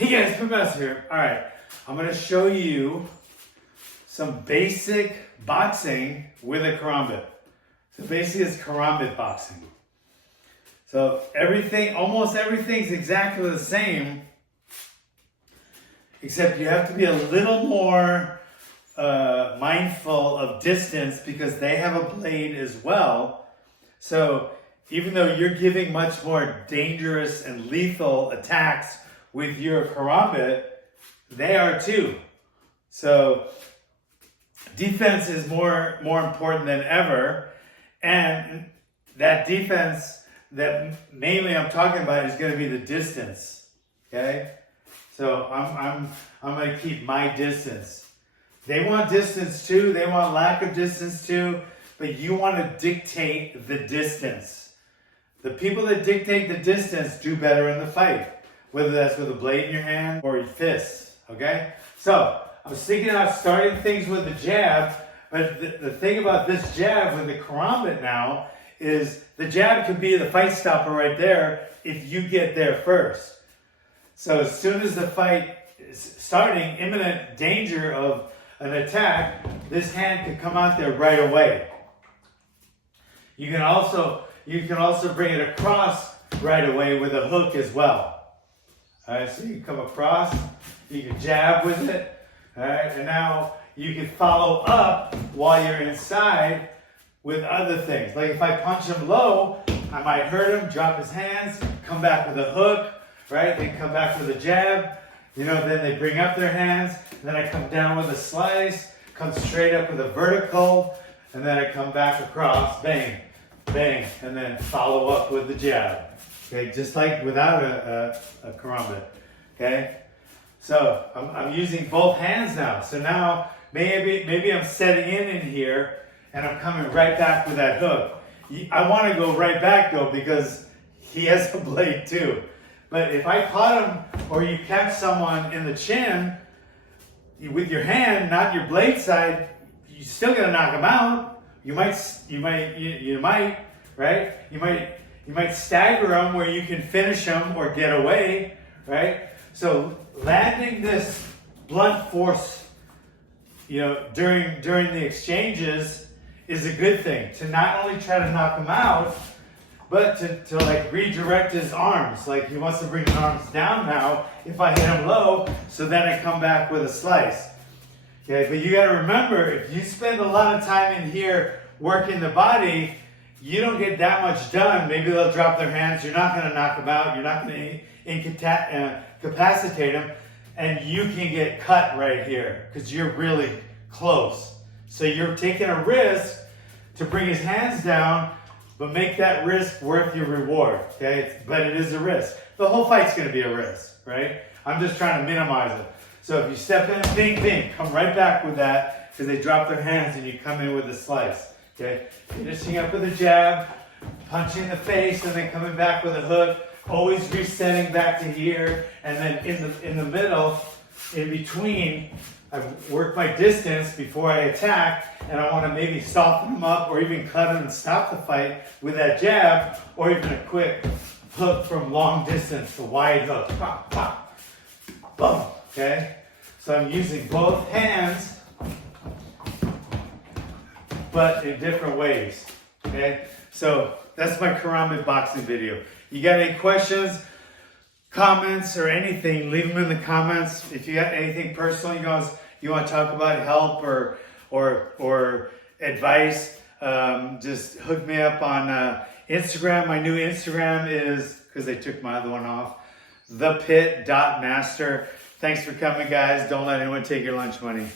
Hey guys, Pit Online here. Alright, I'm going to show you some basic boxing with a karambit. So basically it's karambit boxing. So almost everything's exactly the same, except you have to be a little more mindful of distance because they have a blade as well. So even though you're giving much more dangerous and lethal attacks with your karambit, they are too. So defense is more important than ever, and that defense that mainly I'm talking about is going to be the distance. Okay, so I'm going to keep my distance. They want distance too. They want lack of distance too, but you want to dictate the distance. The people that dictate the distance do better in the fight, whether that's with a blade in your hand or your fists, okay? So, I was thinking about starting things with the jab, but the thing about this jab with the karambit now is the jab could be the fight stopper right there if you get there first. So as soon as the fight is starting, imminent danger of an attack, this hand could come out there right away. You can also bring it across right away with a hook as well. Alright, so you can come across, you can jab with it, alright, and now you can follow up while you're inside with other things. Like if I punch him low, I might hurt him, drop his hands, come back with a hook, right? Then come back with a jab, then they bring up their hands, then I come down with a slice, come straight up with a vertical, and then I come back across, bang, bang, and then follow up with the jab. Okay, just like without a karambit. Okay, so I'm using both hands now. So now maybe I'm setting in here and I'm coming right back with that hook. I want to go right back though because he has a blade too. But if I caught him or you catch someone in the chin with your hand, not your blade side, you're still gonna knock him out. You might, right? You might stagger them where you can finish them or get away, right? So landing this blunt force, during the exchanges is a good thing. To not only try to knock him out, but to like redirect his arms. Like he wants to bring his arms down now if I hit him low, so then I come back with a slice. Okay, but you gotta remember, if you spend a lot of time in here working the body, you don't get that much done. Maybe they'll drop their hands. You're not going to knock them out. You're not going to incapacitate them. And you can get cut right here because you're really close. So you're taking a risk to bring his hands down, but make that risk worth your reward. Okay? But it is a risk. The whole fight's going to be a risk, right? I'm just trying to minimize it. So if you step in, bing, bing, come right back with that because they drop their hands and you come in with a slice. Okay, finishing up with a jab, punching the face, and then coming back with a hook. Always resetting back to here, and then in the middle, in between, I work my distance before I attack, and I want to maybe soften them up, or even cut them and stop the fight with that jab, or even a quick hook from long distance, a wide hook, pop, pop, boom. Okay, so I'm using both hands, but in different ways, okay? So that's my karambit boxing video. You got any questions, comments, or anything, leave them in the comments. If you got anything personal you want to talk about, help or advice, just hook me up on Instagram. My new Instagram is, because they took my other one off, thepit.master. Thanks for coming, guys. Don't let anyone take your lunch money.